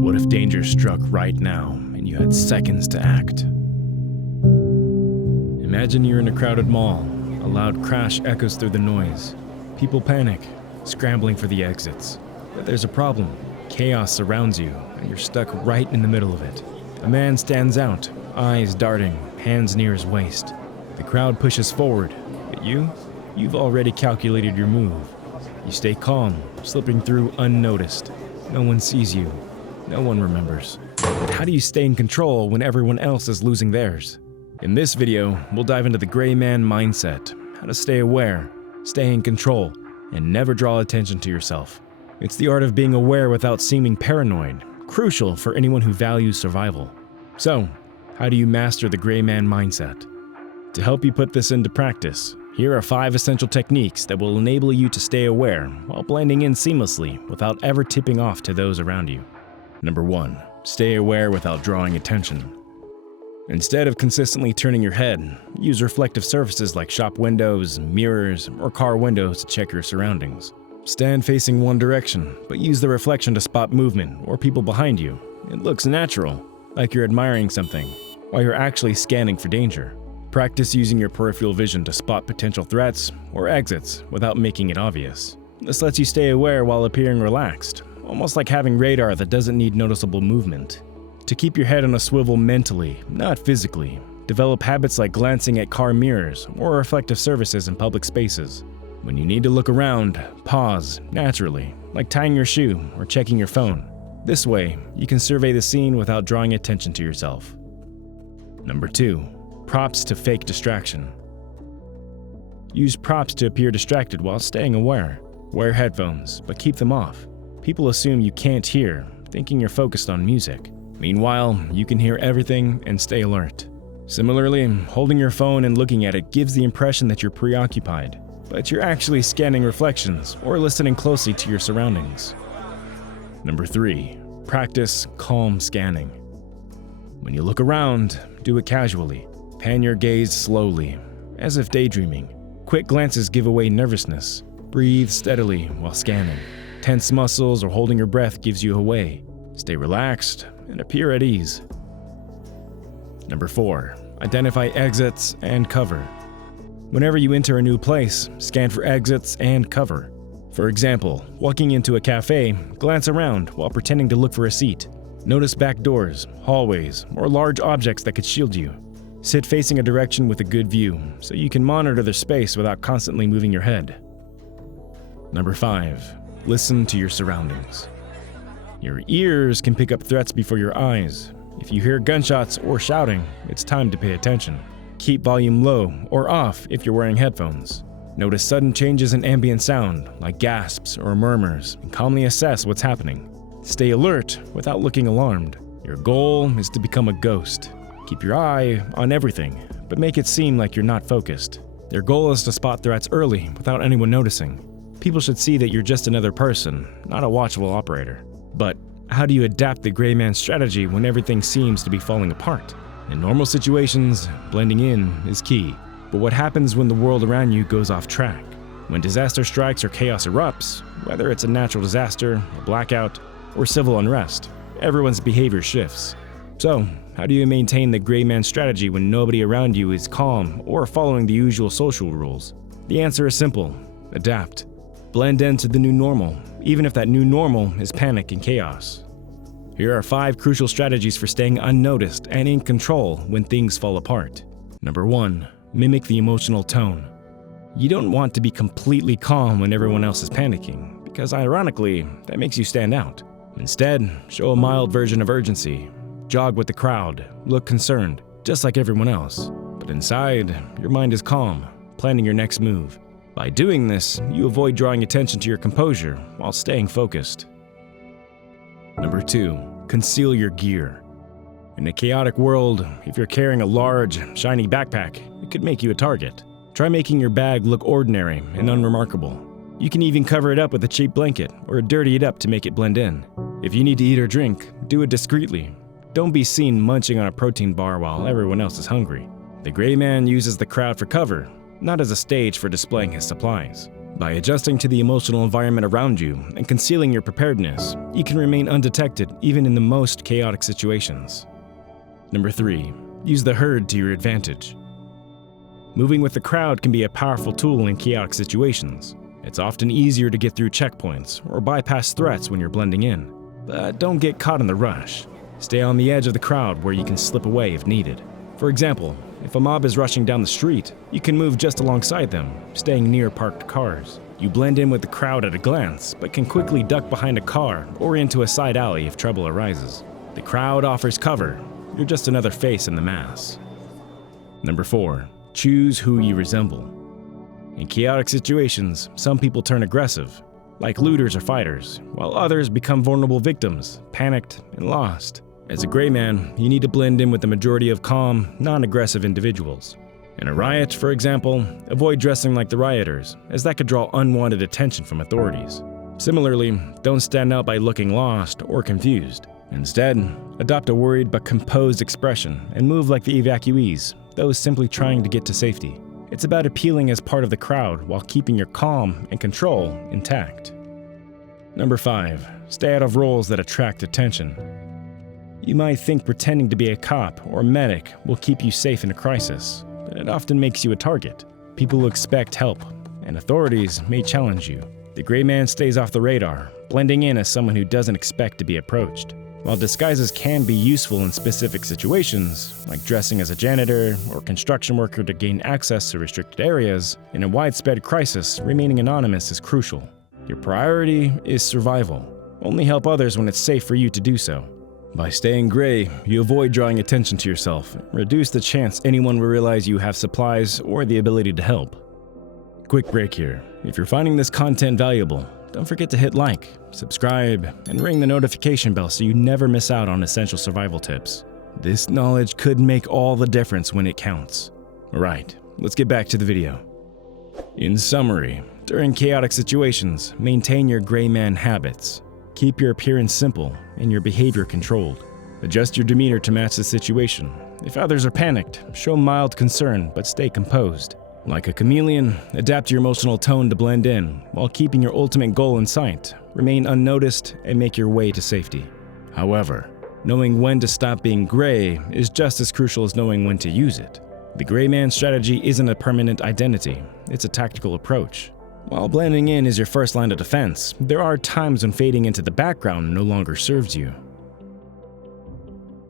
What if danger struck right now and you had seconds to act? Imagine you're in a crowded mall. A loud crash echoes through the noise. People panic, scrambling for the exits. But there's a problem. Chaos surrounds you, and you're stuck right in the middle of it. A man stands out, eyes darting, hands near his waist. The crowd pushes forward, but you've already calculated your move. You stay calm, slipping through unnoticed. No one sees you. No one remembers. But how do you stay in control when everyone else is losing theirs? In this video, we'll dive into the gray man mindset, how to stay aware, stay in control, and never draw attention to yourself. It's the art of being aware without seeming paranoid, crucial for anyone who values survival. So, how do you master the gray man mindset? To help you put this into practice, here are 5 essential techniques that will enable you to stay aware while blending in seamlessly without ever tipping off to those around you. Number 1. Stay aware without drawing attention. Instead of consistently turning your head, use reflective surfaces like shop windows, mirrors, or car windows to check your surroundings. Stand facing one direction, but use the reflection to spot movement or people behind you. It looks natural, like you're admiring something, while you're actually scanning for danger. Practice using your peripheral vision to spot potential threats or exits without making it obvious. This lets you stay aware while appearing relaxed, almost like having radar that doesn't need noticeable movement. To keep your head on a swivel mentally, not physically, develop habits like glancing at car mirrors or reflective surfaces in public spaces. When you need to look around, pause naturally, like tying your shoe or checking your phone. This way, you can survey the scene without drawing attention to yourself. Number 2. Props to fake distraction. Use props to appear distracted while staying aware. Wear headphones, but keep them off. People assume you can't hear, thinking you're focused on music. Meanwhile, you can hear everything and stay alert. Similarly, holding your phone and looking at it gives the impression that you're preoccupied, but you're actually scanning reflections or listening closely to your surroundings. Number 3. Practice calm scanning. When you look around, do it casually. Pan your gaze slowly, as if daydreaming. Quick glances give away nervousness. Breathe steadily while scanning. Tense muscles or holding your breath gives you away. Stay relaxed and appear at ease. Number 4. Identify exits and cover. Whenever you enter a new place, scan for exits and cover. For example, walking into a cafe, glance around while pretending to look for a seat. Notice back doors, hallways, or large objects that could shield you. Sit facing a direction with a good view, so you can monitor the space without constantly moving your head. Number 5. Listen to your surroundings. Your ears can pick up threats before your eyes. If you hear gunshots or shouting, it's time to pay attention. Keep volume low or off if you're wearing headphones. Notice sudden changes in ambient sound, like gasps or murmurs, and calmly assess what's happening. Stay alert without looking alarmed. Your goal is to become a ghost. Keep your eye on everything, but make it seem like you're not focused. Their goal is to spot threats early without anyone noticing. People should see that you're just another person, not a watchful operator. But how do you adapt the gray man strategy when everything seems to be falling apart? In normal situations, blending in is key. But what happens when the world around you goes off track? When disaster strikes or chaos erupts, whether it's a natural disaster, a blackout, or civil unrest, everyone's behavior shifts. So, how do you maintain the gray man strategy when nobody around you is calm or following the usual social rules? The answer is simple: adapt. Blend into the new normal, even if that new normal is panic and chaos. Here are 5 crucial strategies for staying unnoticed and in control when things fall apart. Number 1. Mimic the emotional tone. You don't want to be completely calm when everyone else is panicking, because ironically, that makes you stand out. Instead, show a mild version of urgency. Jog with the crowd, look concerned, just like everyone else. But inside, your mind is calm, planning your next move. By doing this, you avoid drawing attention to your composure while staying focused. Number 2. Conceal your gear. In a chaotic world, if you're carrying a large, shiny backpack, it could make you a target. Try making your bag look ordinary and unremarkable. You can even cover it up with a cheap blanket or dirty it up to make it blend in. If you need to eat or drink, do it discreetly. Don't be seen munching on a protein bar while everyone else is hungry. The gray man uses the crowd for cover, not as a stage for displaying his supplies. By adjusting to the emotional environment around you and concealing your preparedness, you can remain undetected even in the most chaotic situations. Number 3. Use the herd to your advantage. Moving with the crowd can be a powerful tool in chaotic situations. It's often easier to get through checkpoints or bypass threats when you're blending in. But don't get caught in the rush. Stay on the edge of the crowd where you can slip away if needed. For example, if a mob is rushing down the street, you can move just alongside them, staying near parked cars. You blend in with the crowd at a glance, but can quickly duck behind a car or into a side alley if trouble arises. The crowd offers cover. You're just another face in the mass. Number 4. Choose who you resemble. In chaotic situations, some people turn aggressive, like looters or fighters, while others become vulnerable victims, panicked and lost. As a gray man, you need to blend in with the majority of calm, non-aggressive individuals. In a riot, for example, avoid dressing like the rioters, as that could draw unwanted attention from authorities. Similarly, don't stand out by looking lost or confused. Instead, adopt a worried but composed expression and move like the evacuees, those simply trying to get to safety. It's about appealing as part of the crowd while keeping your calm and control intact. Number 5. Stay out of roles that attract attention. You might think pretending to be a cop or medic will keep you safe in a crisis, but it often makes you a target. People will expect help, and authorities may challenge you. The gray man stays off the radar, blending in as someone who doesn't expect to be approached. While disguises can be useful in specific situations, like dressing as a janitor or construction worker to gain access to restricted areas, in a widespread crisis, remaining anonymous is crucial. Your priority is survival. Only help others when it's safe for you to do so. By staying gray, you avoid drawing attention to yourself, and reduce the chance anyone will realize you have supplies or the ability to help. Quick break here. If you're finding this content valuable, don't forget to hit like, subscribe, and ring the notification bell so you never miss out on essential survival tips. This knowledge could make all the difference when it counts. Alright, let's get back to the video. In summary, during chaotic situations, maintain your gray man habits. Keep your appearance simple and your behavior controlled. Adjust your demeanor to match the situation. If others are panicked, show mild concern but stay composed. Like a chameleon, adapt your emotional tone to blend in while keeping your ultimate goal in sight. Remain unnoticed and make your way to safety. However, knowing when to stop being gray is just as crucial as knowing when to use it. The gray man strategy isn't a permanent identity, it's a tactical approach. While blending in is your first line of defense, there are times when fading into the background no longer serves you.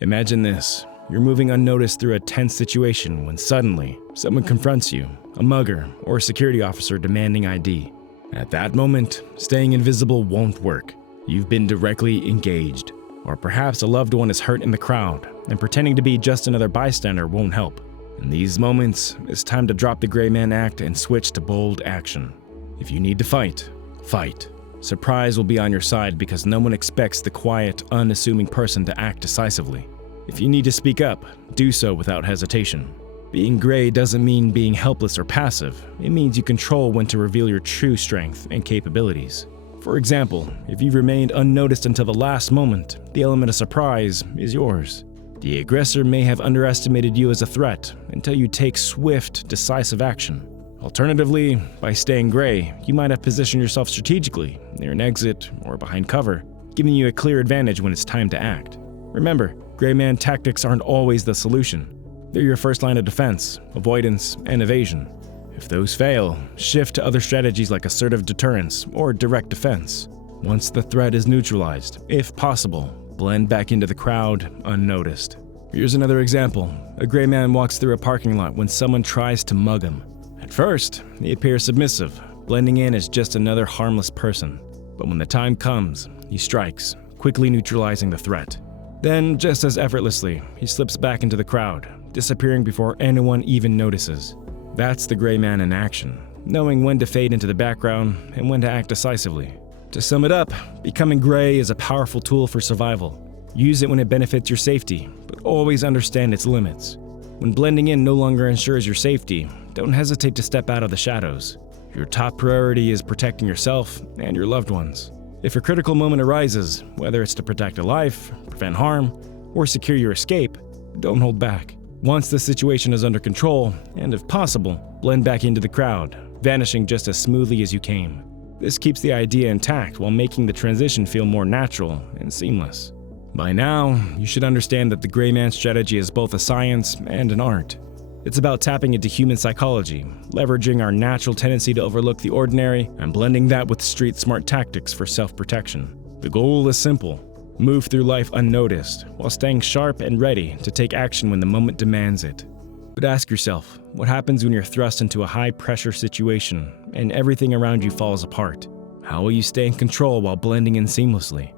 Imagine this. You're moving unnoticed through a tense situation when suddenly someone confronts you, a mugger or a security officer demanding ID. At that moment, staying invisible won't work. You've been directly engaged. Or perhaps a loved one is hurt in the crowd, and pretending to be just another bystander won't help. In these moments, it's time to drop the gray man act and switch to bold action. If you need to fight, fight. Surprise will be on your side because no one expects the quiet, unassuming person to act decisively. If you need to speak up, do so without hesitation. Being gray doesn't mean being helpless or passive. It means you control when to reveal your true strength and capabilities. For example, if you've remained unnoticed until the last moment, the element of surprise is yours. The aggressor may have underestimated you as a threat until you take swift, decisive action. Alternatively, by staying gray, you might have positioned yourself strategically, near an exit or behind cover, giving you a clear advantage when it's time to act. Remember, gray man tactics aren't always the solution. They're your first line of defense, avoidance, and evasion. If those fail, shift to other strategies like assertive deterrence or direct defense. Once the threat is neutralized, if possible, blend back into the crowd unnoticed. Here's another example. A gray man walks through a parking lot when someone tries to mug him. At first, he appears submissive, blending in as just another harmless person. But when the time comes, he strikes, quickly neutralizing the threat. Then, just as effortlessly, he slips back into the crowd, disappearing before anyone even notices. That's the gray man in action, knowing when to fade into the background and when to act decisively. To sum it up, becoming gray is a powerful tool for survival. Use it when it benefits your safety, but always understand its limits. When blending in no longer ensures your safety, don't hesitate to step out of the shadows. Your top priority is protecting yourself and your loved ones. If a critical moment arises, whether it's to protect a life, prevent harm, or secure your escape, don't hold back. Once the situation is under control, and if possible, blend back into the crowd, vanishing just as smoothly as you came. This keeps the idea intact while making the transition feel more natural and seamless. By now, you should understand that the gray man strategy is both a science and an art. It's about tapping into human psychology, leveraging our natural tendency to overlook the ordinary, and blending that with street-smart tactics for self-protection. The goal is simple: move through life unnoticed, while staying sharp and ready to take action when the moment demands it. But ask yourself, what happens when you're thrust into a high-pressure situation and everything around you falls apart? How will you stay in control while blending in seamlessly?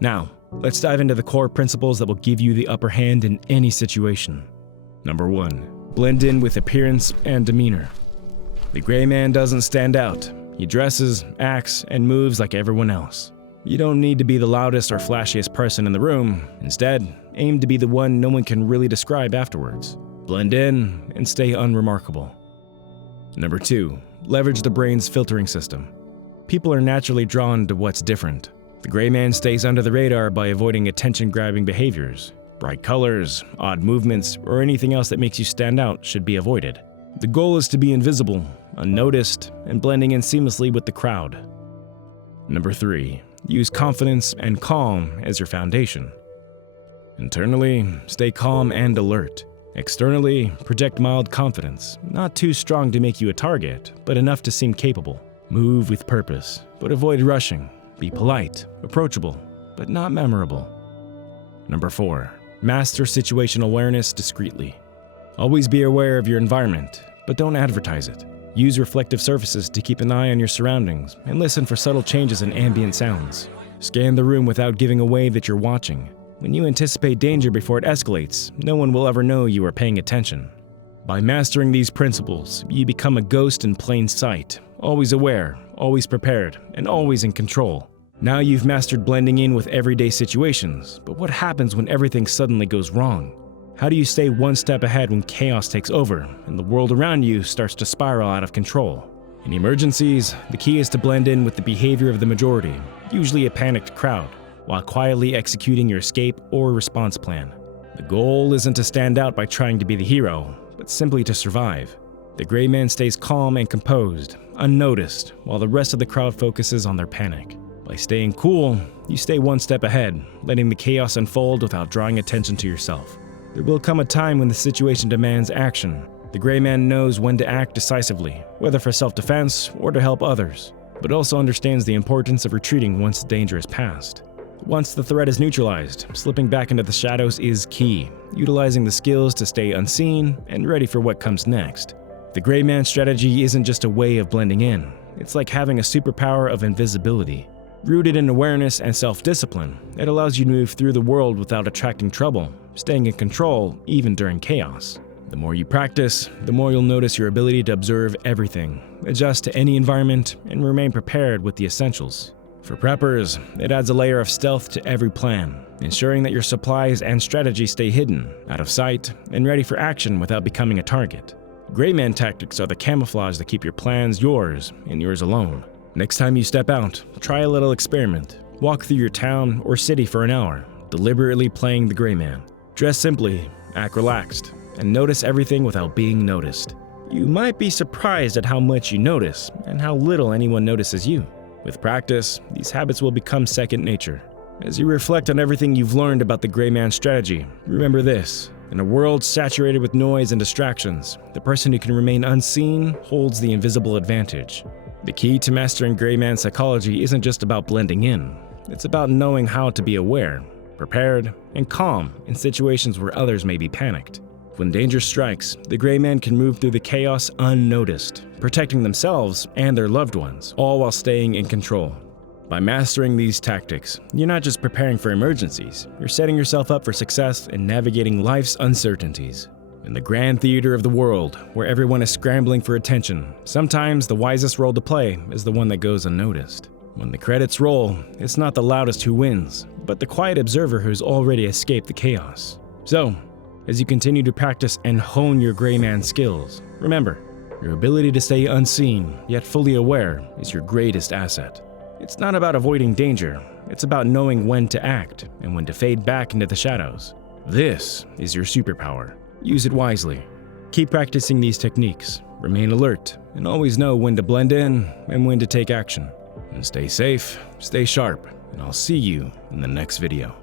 Now, let's dive into the core principles that will give you the upper hand in any situation. Number 1. Blend in with appearance and demeanor. The gray man doesn't stand out. He dresses, acts, and moves like everyone else. You don't need to be the loudest or flashiest person in the room. Instead, aim to be the one no one can really describe afterwards. Blend in and stay unremarkable. Number 2. Leverage the brain's filtering system. People are naturally drawn to what's different. The gray man stays under the radar by avoiding attention-grabbing behaviors. Bright colors, odd movements, or anything else that makes you stand out should be avoided. The goal is to be invisible, unnoticed, and blending in seamlessly with the crowd. Number 3. Use confidence and calm as your foundation. Internally, stay calm and alert. Externally, project mild confidence, not too strong to make you a target, but enough to seem capable. Move with purpose, but avoid rushing. Be polite, approachable, but not memorable. Number 4. Master situational awareness discreetly. Always be aware of your environment, but don't advertise it. Use reflective surfaces to keep an eye on your surroundings and listen for subtle changes in ambient sounds. Scan the room without giving away that you're watching. When you anticipate danger before it escalates, no one will ever know you are paying attention. By mastering these principles, you become a ghost in plain sight, always aware, always prepared, and always in control. Now you've mastered blending in with everyday situations, but what happens when everything suddenly goes wrong? How do you stay one step ahead when chaos takes over and the world around you starts to spiral out of control? In emergencies, the key is to blend in with the behavior of the majority, usually a panicked crowd, while quietly executing your escape or response plan. The goal isn't to stand out by trying to be the hero, but simply to survive. The gray man stays calm and composed, unnoticed, while the rest of the crowd focuses on their panic. By staying cool, you stay one step ahead, letting the chaos unfold without drawing attention to yourself. There will come a time when the situation demands action. The gray man knows when to act decisively, whether for self-defense or to help others, but also understands the importance of retreating once the danger is past. Once the threat is neutralized, slipping back into the shadows is key, utilizing the skills to stay unseen and ready for what comes next. The gray man strategy isn't just a way of blending in. It's like having a superpower of invisibility. Rooted in awareness and self-discipline, it allows you to move through the world without attracting trouble, staying in control even during chaos. The more you practice, the more you'll notice your ability to observe everything, adjust to any environment, and remain prepared with the essentials. For preppers, it adds a layer of stealth to every plan, ensuring that your supplies and strategy stay hidden, out of sight, and ready for action without becoming a target. Gray man tactics are the camouflage that keep your plans yours and yours alone. Next time you step out, try a little experiment. Walk through your town or city for an hour, deliberately playing the gray man. Dress simply, act relaxed, and notice everything without being noticed. You might be surprised at how much you notice and how little anyone notices you. With practice, these habits will become second nature. As you reflect on everything you've learned about the gray man strategy, remember this: in a world saturated with noise and distractions, the person who can remain unseen holds the invisible advantage. The key to mastering gray man psychology isn't just about blending in. It's about knowing how to be aware, prepared, and calm in situations where others may be panicked. When danger strikes, the gray man can move through the chaos unnoticed, protecting themselves and their loved ones, all while staying in control. By mastering these tactics, you're not just preparing for emergencies, you're setting yourself up for success in navigating life's uncertainties. In the grand theater of the world, where everyone is scrambling for attention, sometimes the wisest role to play is the one that goes unnoticed. When the credits roll, it's not the loudest who wins, but the quiet observer who's already escaped the chaos. So, as you continue to practice and hone your gray man skills, remember, your ability to stay unseen, yet fully aware, is your greatest asset. It's not about avoiding danger, it's about knowing when to act and when to fade back into the shadows. This is your superpower. Use it wisely. Keep practicing these techniques, remain alert, and always know when to blend in and when to take action. And stay safe, stay sharp, and I'll see you in the next video.